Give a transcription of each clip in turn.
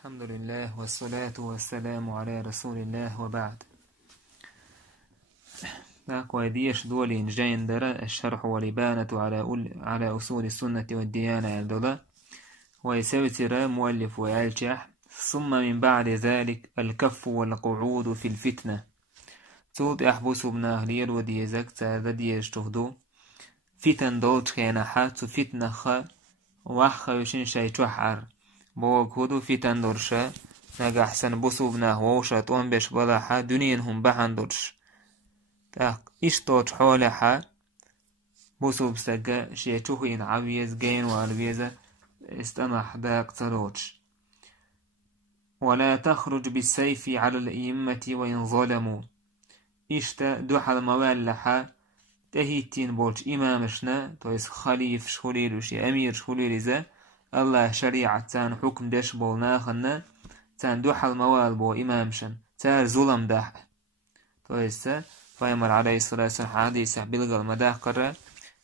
الحمد لله والصلاة والسلام على رسول الله وبعد. قويديش دولين جاين درا الشرح والإبانة على أصول السنة والديانة الدولة ويسوتر مؤلف ويالجح. ثم من بعد ذلك الكف والقعود في الفتنة تود أحبس ابن أهليل وديزك تاديش تهدو فتن دولت خيناحا فتنة خا وحخا يشين شاي تحر بوغ هدو فتن درشا ناقا حسن بصوبنا ووشا طوان بيش بلاحا دنينهم بحن درش تاق إشتوش حولحا بصوب ساقا شي تخين عبيز جين والبيزة استمح داق تلوش. ولا تخرج بالسيف على الأئمة وإن ظلموا إشتا دوحا الموالحا تهيتين بولش إمامشنا تويس خليف شخوليلوشي أمير شخوليلزا الله شريعة تان حكم داش بولناخنا تان دوحا الموال بو إمامشن تار ظلم داح تويس فايمر عليه الصلاة والسلام حديثة بلغ المداح قرر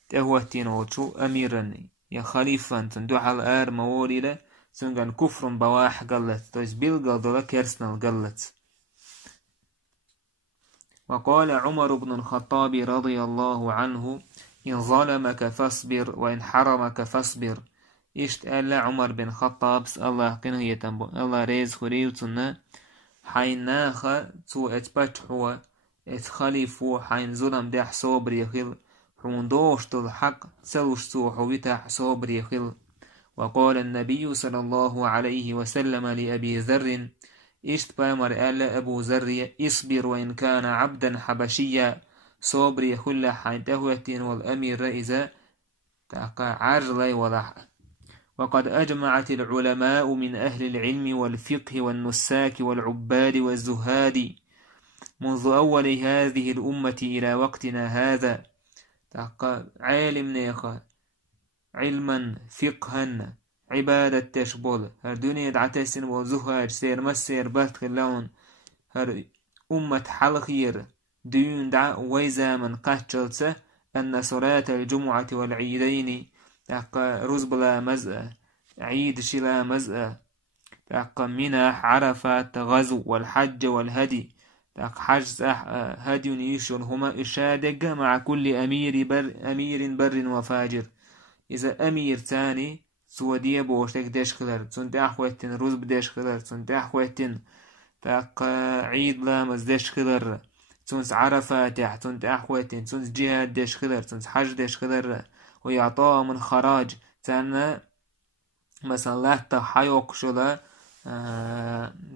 تهوتين وشو أميرا يا خليفة تان دوحا الآر موالي سنغان كفر بواح قلت تويس بلغ دولا كيرسنال قلت. وقال عمر بن الخطاب رضي الله عنه إن ظلمك فاصبر وإن حرمك فاصبر. إشت ألا عمر بن خطاب الله قنه يتنبو الله ريز خريوتنا حين ناخا تو اتبتحوا اتخليفوا حين ظلم داح صبر يخل حون دوشت الحق سلوش تو حويتح صبر يخل. وقال النبي صلى الله عليه وسلم لأبي ذر إشت بامر ألا أبو ذر اصبر وإن كان عبدا حبشيا صبر يخل حين تهوتين والأمير رئيزا تاقا عرلي ولح. وقد أجمعت العلماء من أهل العلم والفقه والنساك والعباد والزهاد منذ أول هذه الأمة إلى وقتنا هذا تاقا عالم نيخا علما فقها عبادة تشبول هر دنيا دعتسن وزهاج سير مسير بات خلون هر أمة حلخير ديون دع ويزامن قاتشلسة أن صلاة الجمعة والعيدين تاقا رزبلا مزأة عيد شلا مزأة تاقا منح عرفات غزو والحج والهدي تاقا حج هدي يشون هما إشادق مع كل أمير بر وفاجر. إذا أمير تاني سودية بوشتك ديش خلر تنت أحوتين رزب ديش خلر تنت أحوتين تاقا عيد لامز ديش خلر تنت عرفات تنت أحوتين تنت جهاد ديش خلر تنت حج ديش خلر ويعطاه من خراج تانا مثلا لاتا حيوك شلا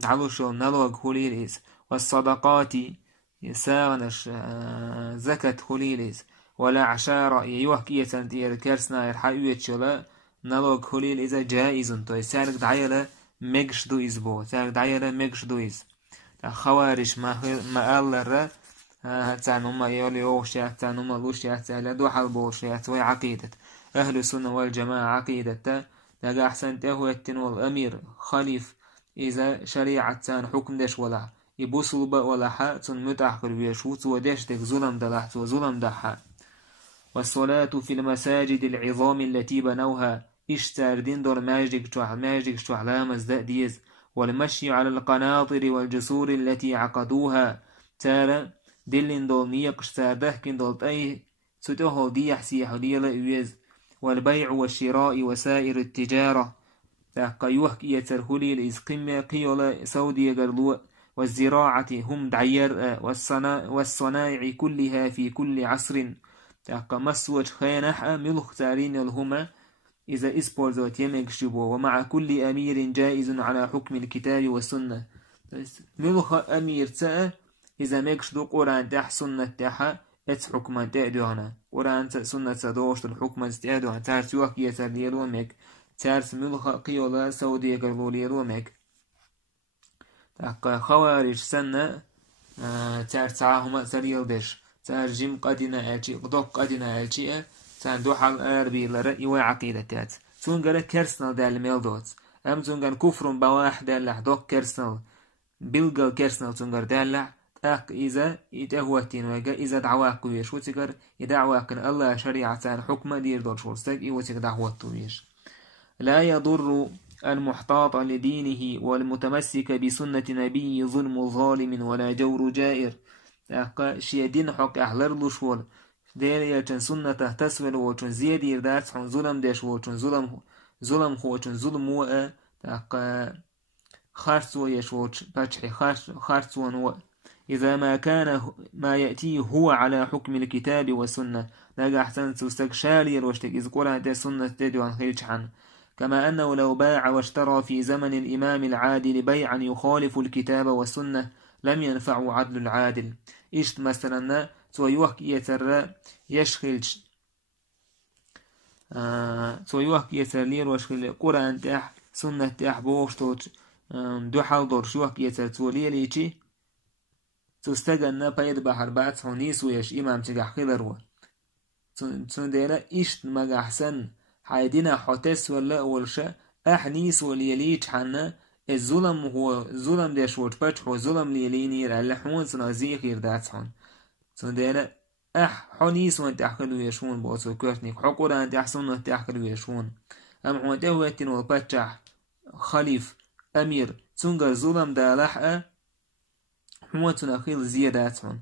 دعلو شل نلوغ خليليس والصدقات يساغنش زكاة خليليس ولا عشارة يوحكية تنتي الكرسنا يرحيوية شلا نلوغ خليل إذا جائز توي سارك دعيلا ميقش دويز بو سارك دعيلا ميقش دويز خوارش ما ألر تانوما يولي أوشيات تانوما لوشيات تالا دوحل بوشيات وي عقيدة أهل السنة والجماعة عقيدة لقى أحسن تهوتين والأمير خليف إذا شريعة تان حكم داش ولا يبوصل بقى ولا حاتن متأخر بيشوت وداشتك ظلم دلحت وظلم دحا. والصلاة في المساجد العظام التي بنوها اشتاردين دور ماجدك شوح لامز دا ديز والمشي على القناطر والجسور التي عقدوها تارا دلين دول نيق اشتارده كن دولت أي ستوهل ديح سيح ديلا إيوز والبيع والشراء وسائر التجارة تاقا يوحك يترهولي الإزقمة قيولا سودية قرلوة والزراعة هم دعير والصنائع كلها في كل عصر تاقا مسوج خينحة ملخ تارين الهما إذا إسبورزوت يمكشبو. ومع كل أمير جائز على حكم الكتاب والسنة ملخ أمير تاء إذا مكشدو قرآن تاح سنة تاحا اتس حكما تأدونا قرآن سنة تدوشت الحكمة تأدونا تارس يوكي ترليلو مك تارس ملخ قيولا سودية قرلوليلو مك تاقا خوارج سنة تارس عاهما سريل ديش تار جيم قدنا ألشي قدوك قدنا ألشي تان دوحال أربي لرأي وعقيدة تات تونغر كرسنال دال ميلدوت أم تونغر كفر بواح دالح دوك كرسنال بلغل كرسنال تونغر دالح تاق إذا إتهوتين ويقا إذا دعواق ويش وتكر إدعواق الله شريعة تان حكمة دير دول شورستك إيوتك دعوات ويش. لا يضر المحتاط لدينه والمتمسك بسنة نبي ظلم ظالم ولا جور جائر شي دين حق أحلر لشول دير يلچن سنة تسول وچن زيد يردات حن ظلم ديش وچن ظلم وچن ظلم وأ خارس ويش وچ بچحي خارس ونوأ إذا ما كان ما يأتيه هو على حكم الكتاب والسنة لا أحسن تستكشالي روشتك إذ قرأت السنة تدوان خيلش حن كما أنه لو باع واشترى في زمن الإمام العادل بيعا يخالف الكتاب والسنة لم ينفع عدل العادل إشت مثلا تويوك يتر يشخلش تويوك يتر لير وشخل قرآن تح سنة تح بوشتوش دو حال دورشوك يتر تولي ليشي تستغنى بايد بحر بعد هونيس ويش إمام تجح خلروا تندير إشت مجا أحسن حايدنا حتس ولا أولشا أحنيس وليليج حنا الظلم هو ظلم ديش وجبتش هو ظلم ليلينير على حون سنازي خير داتهم تندير حنيس وانت أحكلو يشون بوصو كوشنك حقورا انت أحسن وانت أحكلو يشون أم حون تهوتين وبتشح خليف أمير تنجر ظلم دالحأ حون تنخيل زياداتهم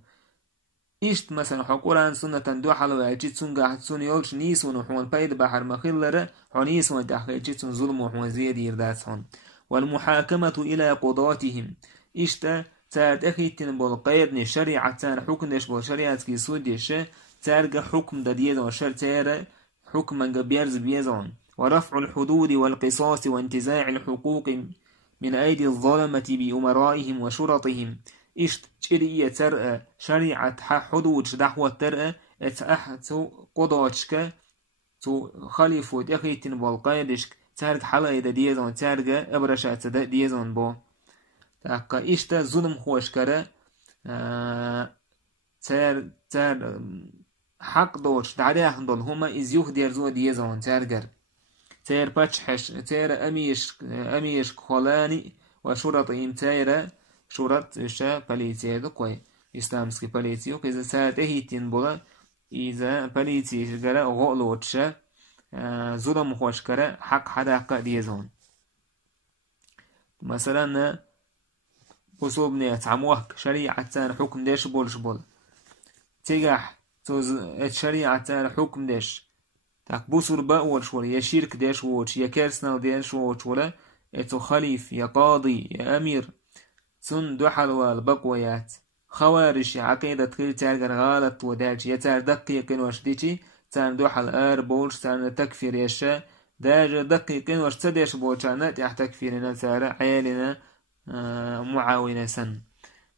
إشت مثلا حقورا سنة دو حلو عجيت سنجا حتسون يولش نيسون وحون بايد بحر مخيلر حنيس وانت أحكيت ظلم وحون زياد يرداتهم والمحاكمة إلى قضاتهم إشتا تاد أخيتين بالقيدن شريعة تان حكم ديش بالشريعة كي سوديش تارجع حكم دديزون وشر تار حكم بيرز بيزون ورفع الحدود والقصاص وانتزاع الحقوق من أيدي الظلمة بأمرائهم وشرطهم إشت شريعة ترأى شريعة حدود دحوة ترأى اتأحتو قضاتشك تو خليفو أخيتين بالقيدشك تارج حلقة دديزون تارجع أبرشات دديزون بو تاقا إشتا ظلم خوش كرا تار حق دوش دعداء دول هما إزيوخ دير زو ديزون تارجر تار باتشحش تار أميش خلاني وشرطهم تار شرط إشتا بليتي دقوي إسلامسكي بليتي وكذا ساتهيتين بولا إذا بليتي جرا غولوتشا ظلم خوش كرا حق حداقا ديزون مثلا وصوب نيت عموهك شريعة تان حكم ديش بولش بول تيجح شريعة تان حكم ديش تاك بوصر بأول شول يا شرك ديش ووش يا كرسنال ديش ووش ولا اتو خليف يا قاضي يا أمير سن دوحل والبقويات خوارش عقيدة تخيل تارجر غالط وداج يتار دقيقين وش ديشي تان دوحل بولش تان تكفير يشا داج دقيقين وش تديش بولشانا تيح تكفيرنا تار عيالنا معاونة سن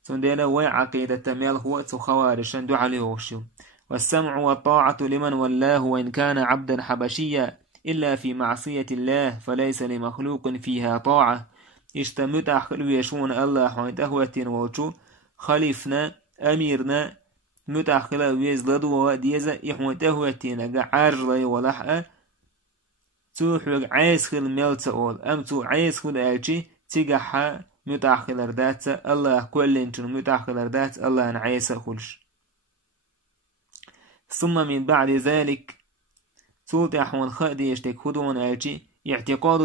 سندينا وعقيدة ميل هو خوارج دو عليه وشو والسمع والطاعة لمن ولاه وإن كان عبدا حبشيا إلا في معصية الله فليس لمخلوق فيها طاعة اشتمت أحلو يشون الله حويت أهوتين ووشو خليفنا أميرنا متأخلا ويزلدو وديزا إحويت أهوتين عارجلي ولحقا توحوك عايز خل ميل تقول أم تو عايز خل ألشي تيجحا متأخر دات الله كلن تن متأخر دات الله نعيس خلش ثم من بعد ذلك صوت أحوان خادي يشتك خدون ألشي اعتقاد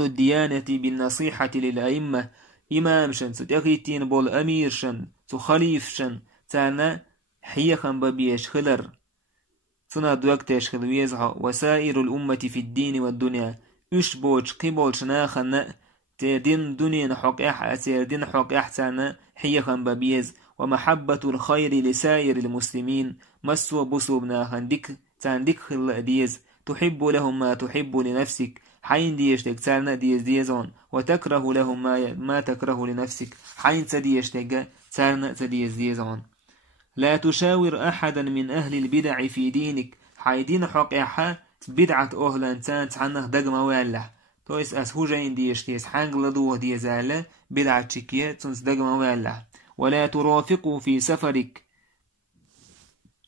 الديانة بالنصيحة للأئمة إمام شن تأخيتين بول أمير شن تخليف شن تانا حيخا ببيش خلر ثنا دوكتش خلويزها وسائر الأمة في الدين والدنيا يشبوش قبول شناخنا تدين دنيا حق تدين حق أحسن حيخا ببيز ومحبة الخير لسائر المسلمين مسوا بصوبنا هندك تندك خل ديز تحب لهم ما تحب لنفسك حين ديش تكتارنا ديزون وتكره لهم ما تكره لنفسك حين تديش تكتارنا ديزون لا تشاور أحدا من أهل البدع في دينك حيدين حق بدعة أهلا تانت عنه دقم والله تويس أسهوجين ديشتيس حانق لدوه ديزالة بدعة شكية تنس دقم والله ولا ترافقه في سفرك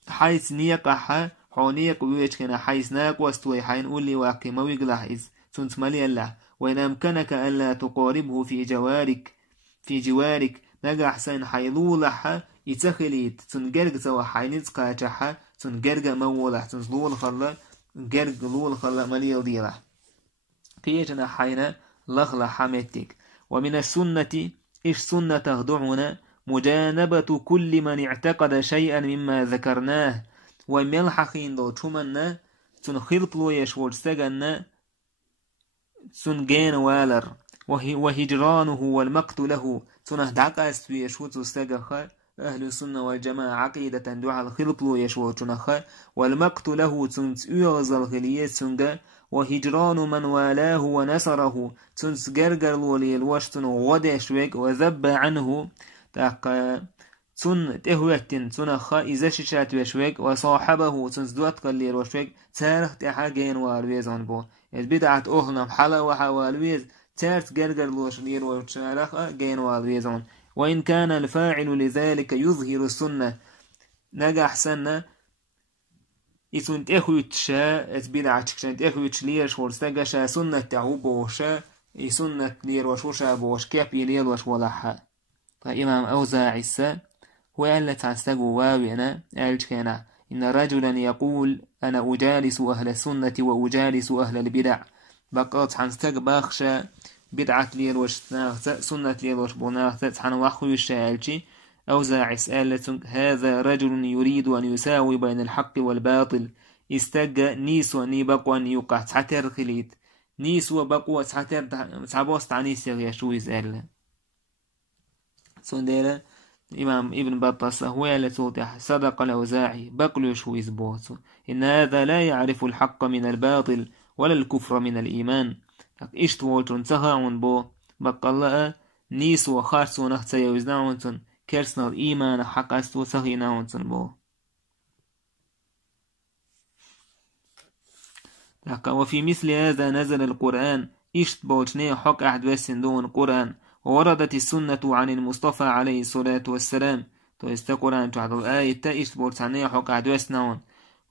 حيث نيقح حونيق ويجكنا حيث ناق واستوي حين أولي واقي مويق لحيز تنس ملي الله وإن أمكنك ألا تقاربه في جوارك نجح سين حيلو لحا يتخليت تنجرق سوا حينيز قاجحا تنجرق مولح تنسلول خلا جرق لول خلا مليل ديله قيجنا حين لغلا حمتك. ومن السنة إيش سنة تخضعنا مجانبة كل من اعتقد شيئا مما ذكرناه وملحقين دو تشمنا تن خلطلو يشور سجنا تن جين والر وهجرانه والمقت له تنه دعقا استوي يشوت سجخ أهل السنة والجماعة عقيدة دعا الخلطلو يشور تنخ والمقت له تن يغز الغلية تنجا وهجران من والاه ونصره تنس جرجر لولي الوشتن ودشوك وذب عنه تاق تن تهوتن تنخ إذا ششات وشوك وصاحبه تنس دوت قليل وشوك تارخ تحاجين والويزان بو البدعة أهلم حلا وحوالويز تارت جرجر لوشلير وشارخ جين والويزان وإن كان الفاعل لذلك يظهر السنة نجح سنة إذن تأخذ بدعة كشان تأخذ ليش ورستجشا سنة تعوبوشا سنة لير وشوشا بوش كابي لير وش ولحا. فإمام أوزاعي السا هو ألا تعستجوا واوينا ألجكنا إن رجلا يقول أنا أجالس أهل السنة وأجالس أهل البدع بقات حنستج باخشا بدعة لير وش سنة لير وش بناخت حن وخوي الشالجي أوزاعي سألة هذا رجل يريد أن يساوي بين الحق والباطل استجى نيس وني بقوى أن يوقع تحتر خليت نيس وبقوى تحتر تعبوس تعنيس يغيشو يسأل سنديرة إمام ابن بطة هو لتوضح صدق الأوزاعي بقل شو يزبوت إن هذا لا يعرف الحق من الباطل ولا الكفر من الإيمان إشتوالتون تهاون بو بقل نيس وخارس ونخت يوزناونتون كرسنا الإيمان حق أستو سهينا ونسنبو. وفي مثل هذا نزل القرآن إشت بوجني حق أحد وسندون القرآن ووردت السنة عن المصطفى عليه الصلاة والسلام قرآن تعد الآية إشت بوجني حق أحد وسنون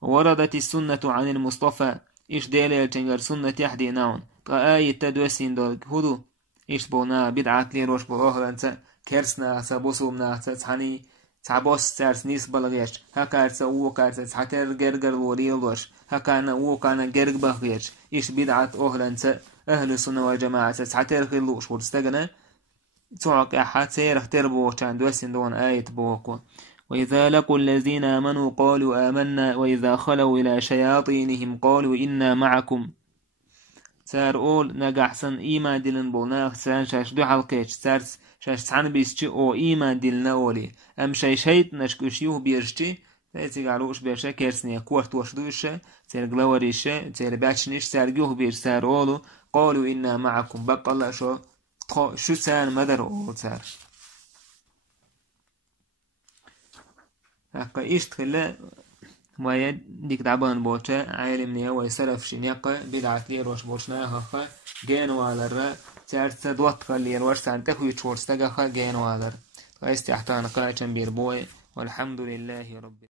ووردت السنة عن المصطفى إشت ديلي الجنجر سنة يحدي نون آية تدوسين دول هدو إشت بونا بدعة ليروش بوهر كرسنا سبوسومنا تسحني تعبوس تارس نيس بلغيش هكارس ووكارس تحتر جرجر وريلوش هكانا ووكانا جرج بغيش إيش بدعة أهلنت أهل السنة والجماعة تحتر خلوش ورستغنى تعق أحد سيرخ تربو كان دوسين دون آية بوكو وإذا لقوا الذين آمنوا قالوا آمنا وإذا خلوا إلى شياطينهم قالوا إنا معكم سار أول نجحسن إيمان دلن بوناخ سان شاش دو حلقيش سارس شاش تحن بيسچي او إيمان دلنا ولي أم شيت نشكوشيوه بيرشتي تأتي عروش بيرشا كيرسنيا كورت وشدوشا تير غلوريشا تير باتشنيش سارجوه بير سار أولو قالوا إنا معكم بقى الله شو سان مدر أول سار هكا إيش تخلا ويا ديك دعبان بوشا عالمني هو يسرف شنيقة بدعة لير وش بوشناها خا جينو على الرا تارت دوت لير وش سان تخوي تشورس تجا خا جينو على الرا فاستحتان قاعد بيربوي والحمد لله رب